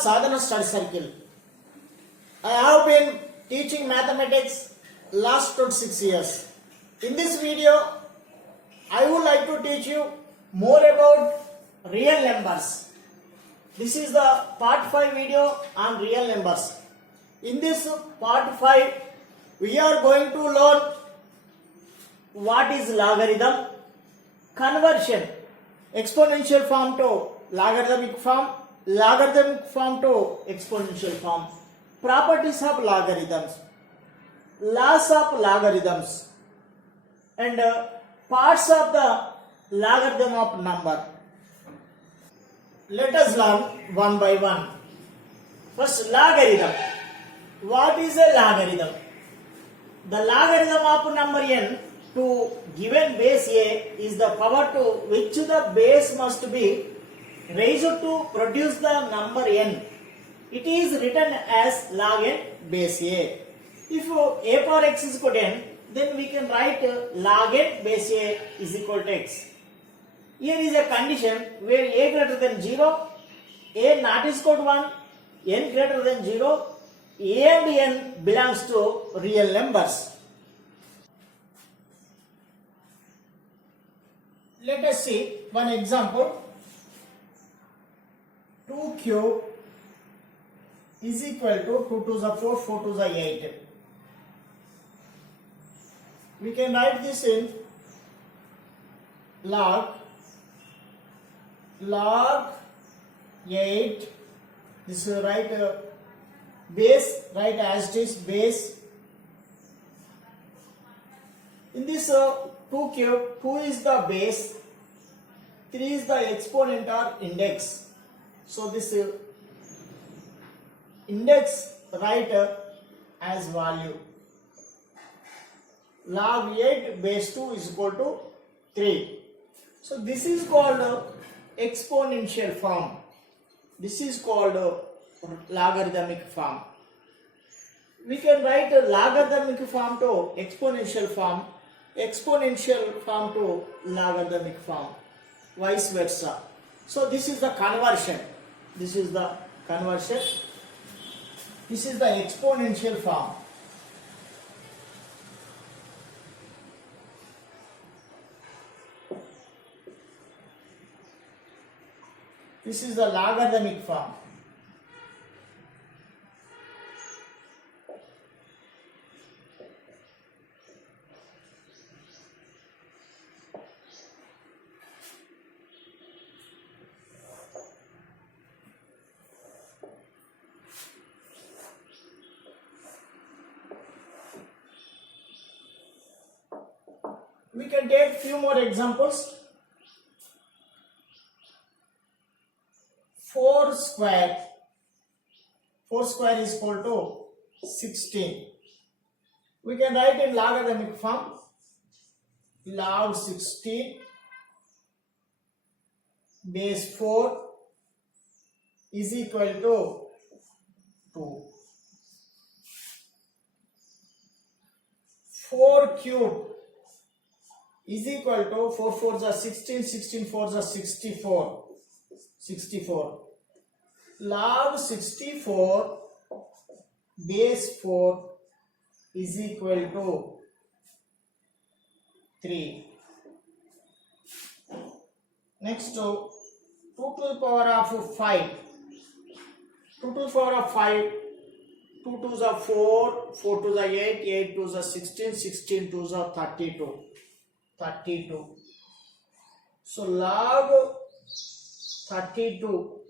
of Sadhana Study Circle. I have been teaching mathematics last 26 years. In this video, I would like to teach you more about real numbers. This is the part 5 video on real numbers. In this part 5, we are going to learn what is logarithm, conversion, exponential form to logarithmic form to exponential form, properties of logarithms, laws of logarithms, and parts of the logarithm of number. Let us learn one by one. First, logarithm. What is a logarithm? The logarithm of number n to given base a is the power to which the base must be raised to produce the number n. It is written as log n base a. If a power x is equal to n, then we can write log n base a is equal to x. Here is a condition where a greater than 0, a not is equal to 1, n greater than 0, a and n belongs to real numbers. Let us see one example. 2 cube is equal to 2 to the 4, 4 to the 8. We can write this in log 8. This is write base, write as it is base. In this 2 cube, 2 is the base, 3 is the exponent or index. So this index write as value. Log 8 base 2 is equal to 3. So this is called exponential form. This is called logarithmic form. We can write a logarithmic form to exponential form to logarithmic form, vice versa. So this is the conversion. This is the conversion. This is the exponential form. This is the logarithmic form. We can take few more examples. 4 square is equal to 16. We can write in logarithmic form. Log 16 base 4 is equal to 2. 4 cube is equal to 4 4s are 16, 16 4s are 64. Log 64 base 4 is equal to 3. Next, 2 to the power of 5. 2 to the power of 5. 2 to the 4, 4 to the 8, 8 to the 16, 16 to the 32. So log 32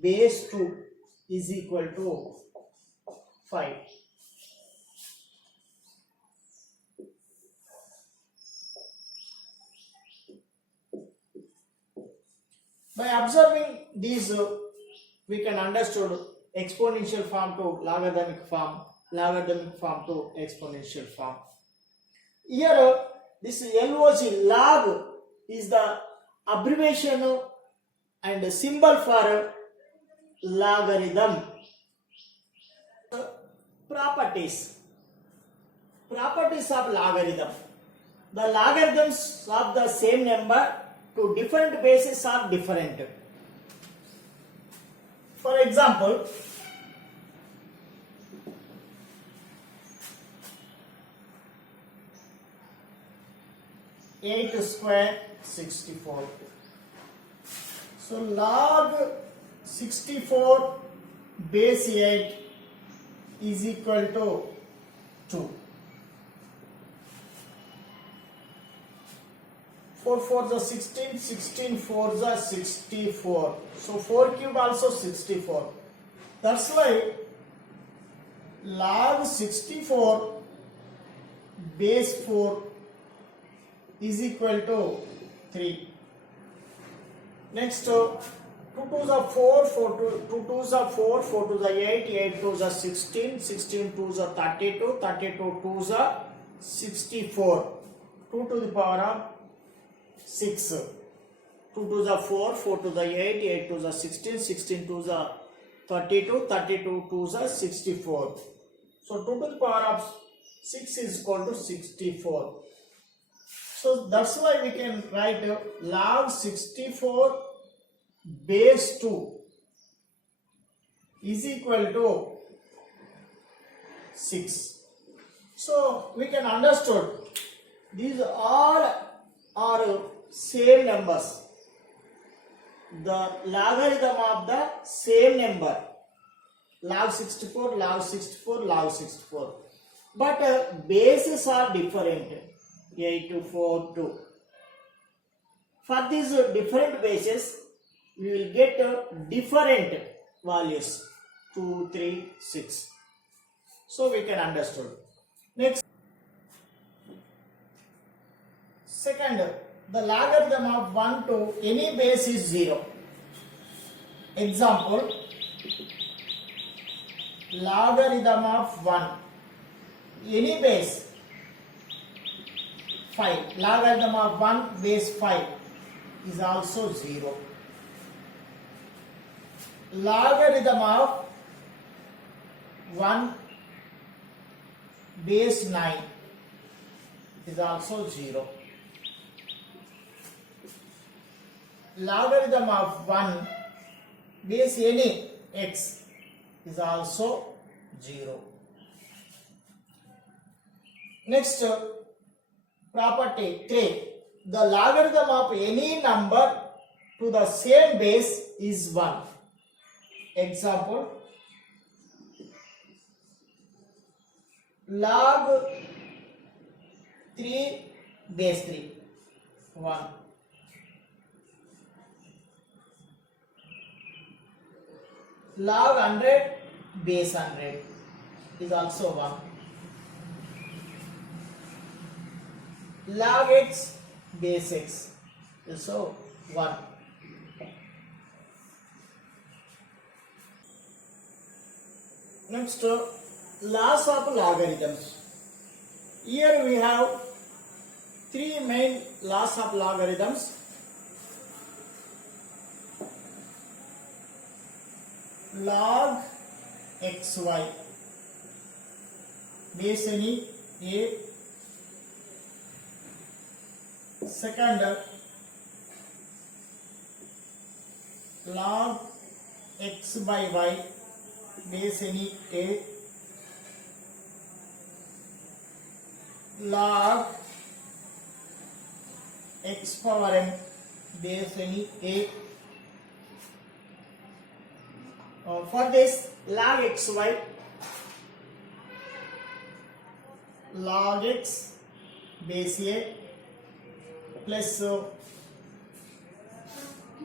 base 2 is equal to 5. By observing these, we can understand exponential form to logarithmic form to exponential form. Here, this LOG, log, is the abbreviation and symbol for logarithm. Properties of logarithm. The logarithms of the same number to different bases are different. For example, 8 square 64. So log 64 base 8 is equal to 2. 4 4 is 16, 16 4 is 64. So 4 cube also 64. That's why log 64 base 4 is equal to 3. Next, 2 2s are 4, 2 2s are 4, 4 2s are 8, 8 2s are 16, 16 2s are 32, 32 2s are 64. 2 to the power of 6. 2 2s are 4, 4 2s are 8, 8 2s are 16, 16 2s are 32, 32 2s are 64. So 2 to the power of 6 is equal to 64. So that's why we can write log 64 base 2 is equal to 6. So we can understood these all are same numbers. The logarithm of the same number. Log 64, log 64, log 64. But bases are different. 8 to 4 2. For these different bases, we will get different values 2, 3, 6. So we can understand. Next, second, the logarithm of 1 to any base is 0. Example, logarithm of 1, any base 5. Logarithm of 1 base 5 is also 0. Logarithm of 1 base 9 is also 0. Logarithm of 1 base any x is also 0. Next, property 3. The logarithm of any number to the same base is 1. Example, log 3 base 3, 1. Log 100 base 100 is also 1. Log x base x is so 1. Next, laws of logarithms. Here we have 3 main laws of logarithms. Log xy base any a. Second, log x by y base any a. Log x power m base any a. For this, log xy, log x base a plus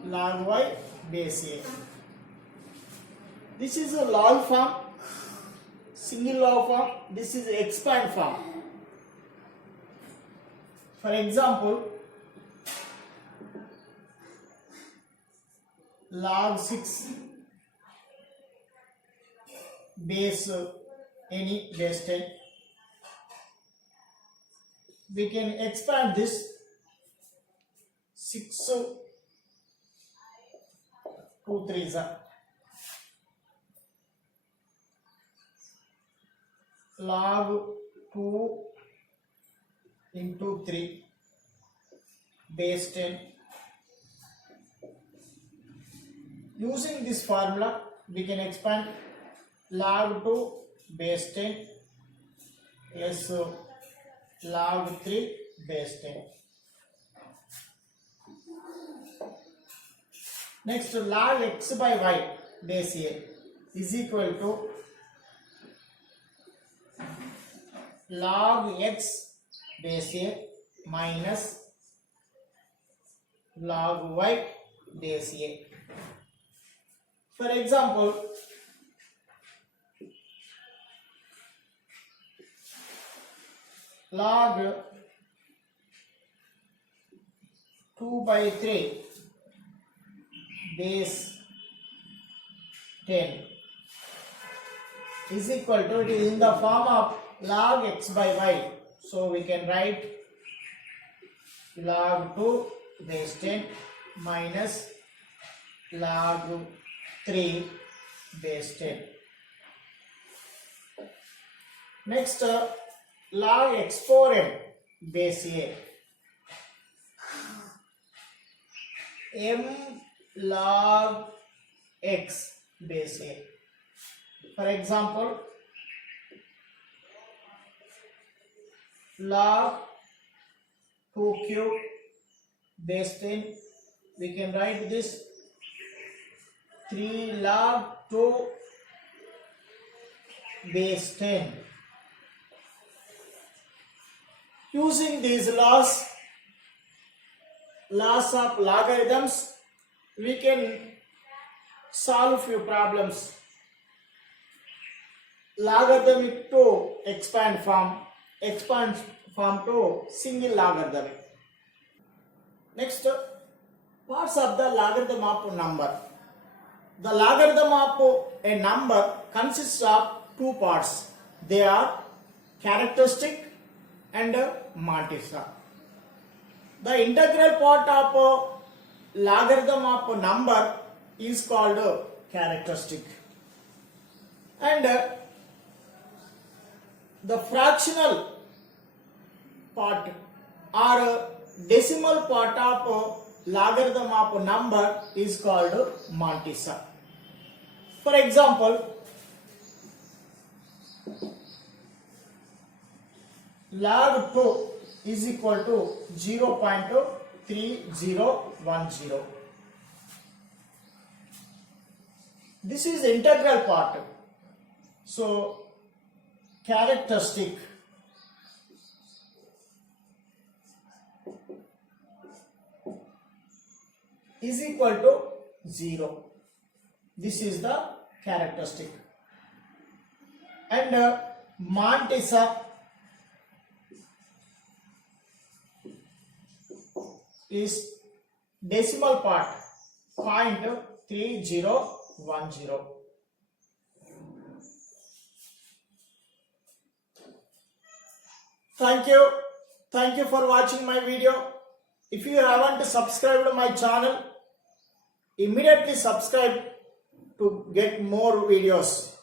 log y base a. This is a log form, single log form. This is expand form. For example, log 6 base any base 10. We can expand this 6 2 3s are log 2 into 3 base 10. Using this formula, we can expand log 2 base 10 plus log 3 base 10. Next, log x by y base a is equal to log x base a minus log y base a. For example, log 2 by 3 base 10 is equal to, it is in the form of log x by y. So we can write log 2 base 10 minus log 3 base 10. Next, log x power m base a, m log x base a. For example, log 2 cube base 10, we can write this 3 log 2 base 10. Using these laws of logarithms, we can solve few problems. Logarithmic to expand form to single logarithmic. Next, parts of the logarithm of number. The logarithm of a number consists of two parts. They are characteristic and mantissa. The integral part of logarithm of number is called characteristic, and the fractional part or decimal part of logarithm of number is called mantissa. For example, log 2 is equal to 0.3010. This is integral part. So characteristic is equal to 0. This is the characteristic. And mantissa is decimal part 0.3010. Thank you for watching my video. If you haven't subscribed to my channel, immediately subscribe to get more videos.